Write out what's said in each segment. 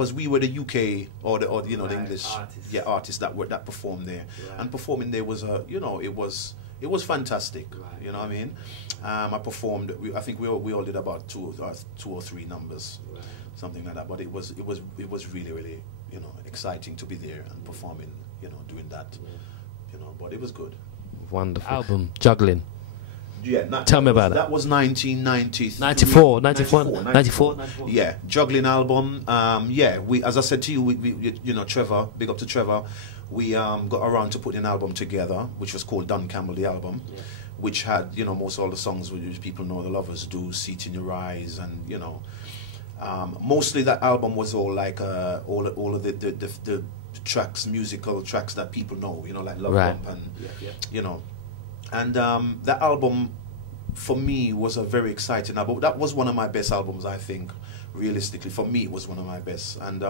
because we were the UK or you know, the English artists that performed there, and performing there was it was fantastic. You know what I mean? I performed. I think we all did about two or three numbers, something like that. But it was really, really, you know, exciting to be there and performing. You know, doing that. You know, but it was good. Wonderful album, Juggling. Yeah, tell me about it. That was 1993. 94. Yeah, Juggling album. Yeah, we, as I said to you, we you know, Trevor, big up to Trevor. We got around to putting an album together, which was called Don Campbell the album, which had, you know, most all the songs which people know, The Lovers Do, Seat in Your Eyes, and you know, mostly that album was all like all of the tracks, musical tracks that people know, you know, like Love Bump and you know. And that album, for me, was a very exciting album. That was one of my best albums, I think. Realistically, for me, it was one of my best. And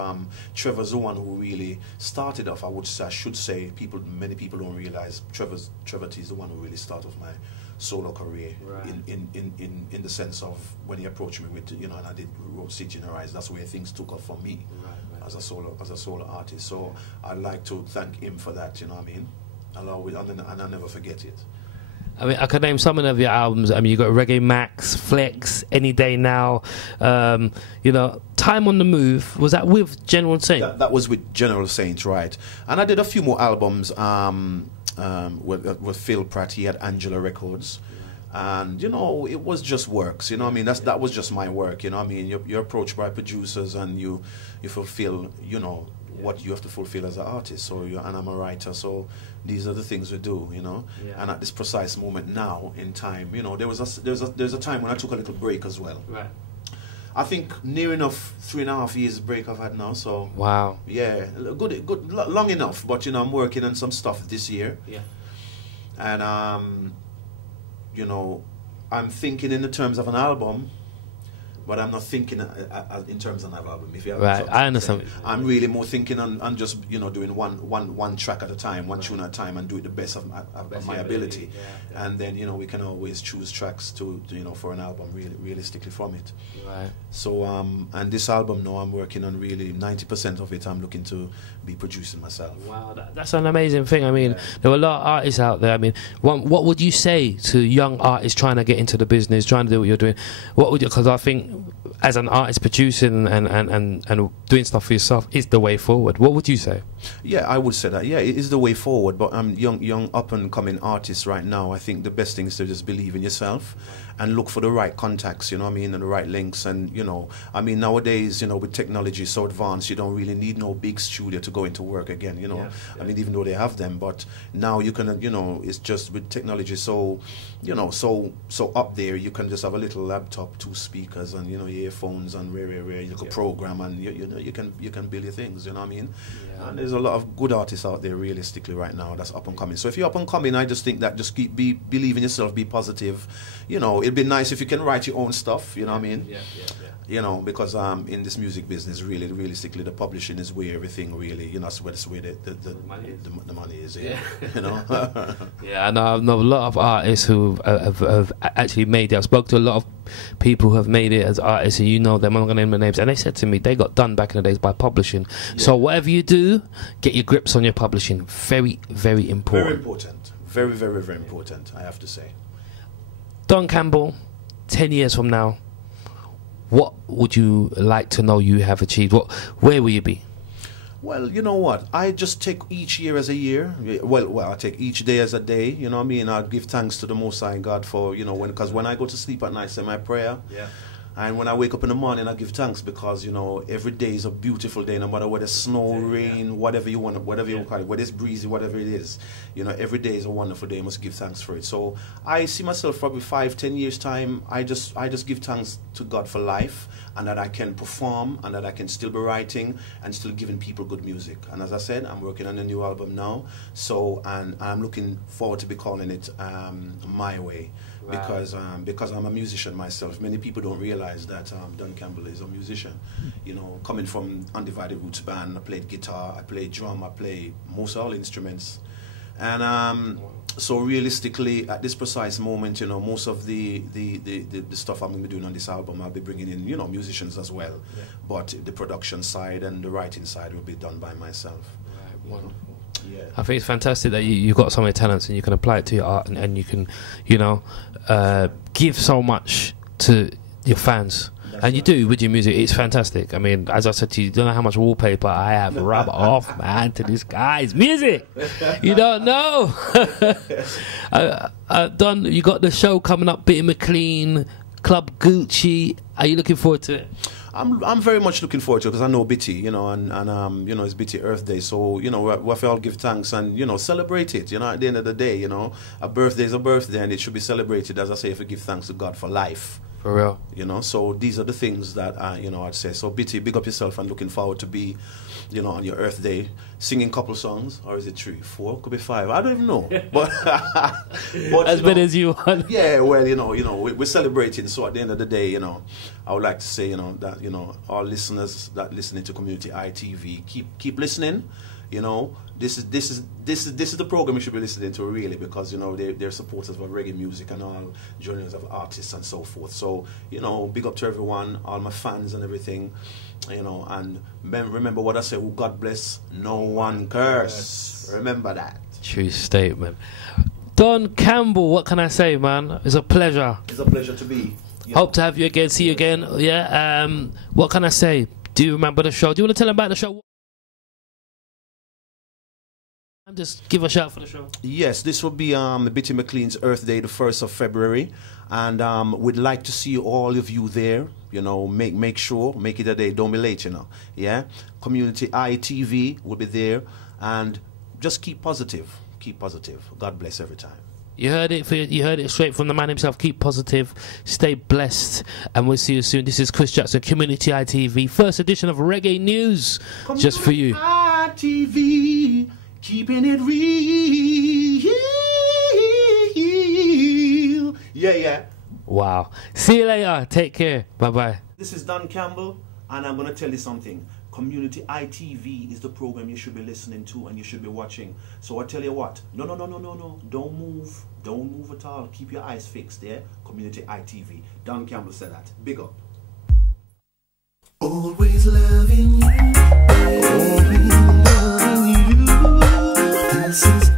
Trevor's the one who really started off. I should say, many people don't realize Trevor T is the one who really started off my solo career in the sense of when he approached me with, you know, and I wrote Seat in Your Eyes. That's where things took off for me as a solo artist. So I'd like to thank him for that. You know what I mean? And I'll never forget it. I mean, I could name some of your albums. I mean, you got Reggae Max, Flex, Any Day Now. You know, Time on the Move. Was that with General Saint? That was with General Saint, right? And I did a few more albums with Phil Pratt. He had Angela Records, and you know, it was just works. You know what I mean? That was just my work. You know what I mean? You're approached by producers, and you fulfill, you know, what you have to fulfill as an artist. So and I'm a writer, so these are the things we do, you know. And at this precise moment now in time, you know, there's a time when I took a little break as well. I think near enough 3.5 years break I've had now. So wow, yeah, good, long enough. But you know, I'm working on some stuff this year. And you know, I'm thinking in the terms of an album. But I'm not thinking in terms of an album. If you have I understand. I'm really more thinking on just, you know, doing one track at a time, one tune at a time, and do it the best of my ability. And then, you know, we can always choose tracks to you know, for an album realistically from it. So and this album now I'm working on, really 90% of it I'm looking to be producing myself. Wow, that's an amazing thing. I mean, there are a lot of artists out there. I mean, what would you say to young artists trying to get into the business, trying to do what you're doing? What would you? Because I think, as an artist, producing and doing stuff for yourself is the way forward. What would you say? Yeah, I would say that. Yeah, it is the way forward. But young up and coming artists right now, I think the best thing is to just believe in yourself and look for the right contacts, you know what I mean, and the right links. And you know, I mean, nowadays, you know, with technology so advanced, you don't really need no big studio to go into work again, you know. I mean, even though they have them, but now you can, you know, it's just with technology so, you know, so up there, you can just have a little laptop, 2 speakers, and you know, earphones, and where you can program, and you know, you can build your things, you know what I mean. And there's a lot of good artists out there realistically right now that's up and coming. So if you're up and coming, I just think that just believe in yourself, be positive. You know, it'd be nice if you can write your own stuff, you know what I mean? You know, because in this music business, really, realistically, the publishing is where everything really, you know, that's where the money is, you know. I know a lot of artists who have actually made it. I've spoken to a lot of people who have made it as artists, and you know them, I'm not going to name their names, and they said to me they got done back in the days by publishing. So whatever you do, get your grips on your publishing. Very, very important. Very important. Very, very, very important, I have to say. Don Campbell, 10 years from now, what would you like to know you have achieved? Where will you be? Well, you know what? I just take each year as a year. Well, I take each day as a day. You know what I mean? I give thanks to the Most High God for, you know, because when I go to sleep at night, I say my prayer. And when I wake up in the morning, I give thanks because, you know, every day is a beautiful day, no matter whether it's snow, rain, whatever you want, whatever you call it, whether it's breezy, whatever it is. You know, every day is a wonderful day. You must give thanks for it. So I see myself probably 5-10 years time. I just give thanks to God for life, and that I can perform, and that I can still be writing and still giving people good music. And as I said, I'm working on a new album now. So and I'm looking forward to be calling it My Way. Because I'm a musician myself. Many people don't realize that Don Campbell is a musician. You know, coming from Undivided Roots Band, I played guitar, I played drum, I play most all instruments. And So realistically, at this precise moment, you know, most of the stuff I'm going to be doing on this album, I'll be bringing in, you know, musicians as well. Yeah. But the production side and the writing side will be done by myself. Right, wonderful. Yeah. I think it's fantastic that you've got so many talents and you can apply it to your art, and you can, you know, give so much to your fans. That's and you do with your music. It's fantastic. I mean, as I said to you, you don't know how much wallpaper I have rub off, man, to this guy's music. You don't know. Don, you got the show coming up, Bitty McLean, Club Gucci. Are you looking forward to it? I'm very much looking forward to it because I know Bitty, you know, and you know, it's Bitty Earth Day, so you know, we have to all give thanks and, you know, celebrate it. You know, at the end of the day, you know, a birthday is a birthday and it should be celebrated. As I say, if we give thanks to God for life. For real. You know, so these are the things that, you know, I'd say. So, Bitty, big up yourself and looking forward to be, you know, on your Earth Day, singing couple songs, or is it 3, 4, could be 5, I don't even know. But, as many as you want. Yeah, well, you know, we're celebrating. So at the end of the day, you know, I would like to say, you know, that, you know, all listeners that listening to Community ITV, keep listening. You know, this is the program you should be listening to, really, because, you know, they're supporters of reggae music and all genres of artists and so forth. So, you know, big up to everyone, all my fans and everything, you know, and remember what I say, God bless, no one curse. Remember that. True statement. Don Campbell, what can I say, man? It's a pleasure. It's a pleasure to be. Hope to have you again, see you again. Yeah. What can I say? Do you remember the show? Do you want to tell them about the show? Just give a shout for the show. Yes, this will be Bitty McLean's Earth Day, the 1st of February, and we'd like to see all of you there. You know, make sure, make it a day. Don't be late, you know. Yeah, Community ITV will be there, and just keep positive. Keep positive. God bless every time. You heard it. You heard it straight from the man himself. Keep positive, stay blessed, and we'll see you soon. This is Chris Jackson, Community ITV, first edition of Reggae News, Community just for you. ITV. Keeping it real. Yeah. Wow. See you later. Take care. Bye-bye. This is Don Campbell, and I'm going to tell you something. Community ITV is the program you should be listening to and you should be watching. So I tell you what. No. Don't move. Don't move at all. Keep your eyes fixed there. Community ITV. Don Campbell said that. Big up. Always loving you. Always loving you. This is